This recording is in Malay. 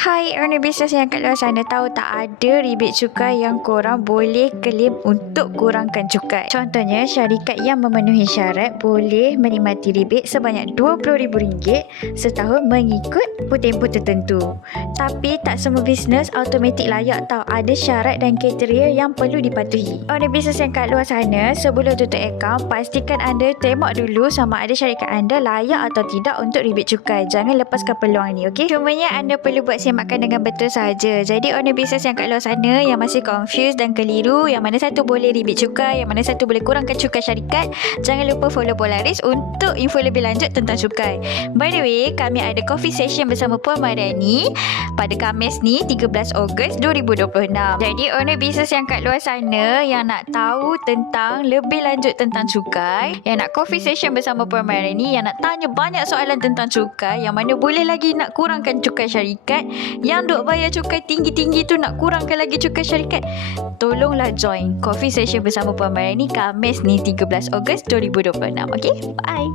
Hai, owner bisnes yang kat luar sana, tahu tak ada rebate cukai yang korang boleh claim untuk kurangkan cukai. Contohnya, syarikat yang memenuhi syarat boleh menikmati rebate sebanyak RM20,000 setahun mengikut tempoh tertentu. Tapi tak semua bisnes automatik layak tau. Ada syarat dan kriteria yang perlu dipatuhi. Owner bisnes yang kat luar sana, sebelum tutup akaun, pastikan anda tengok dulu sama ada syarikat anda layak atau tidak untuk rebate cukai. Jangan lepaskan peluang ni, okey? Cumanya anda perlu buat semakan dengan betul sahaja. Jadi owner bisnes yang kat luar sana yang masih confused dan keliru, yang mana satu boleh rebate cukai, yang mana satu boleh kurangkan cukai syarikat, jangan lupa follow Polaris untuk info lebih lanjut tentang cukai. By the way, kami ada coffee session bersama Puan Mariani pada Khamis ni 13 Ogos 2026. Jadi owner bisnes yang kat luar sana yang nak tahu tentang lebih lanjut tentang cukai, yang nak coffee session bersama Puan Mariani, yang nak tanya banyak soalan tentang cukai, yang mana boleh lagi nak kurangkan cukai syarikat, yang duk bayar cukai tinggi-tinggi tu nak kurangkan lagi cukai syarikat, tolonglah join coffee session bersama Puan Mariani Khamis ni 13 Ogos 2026. Okay, bye.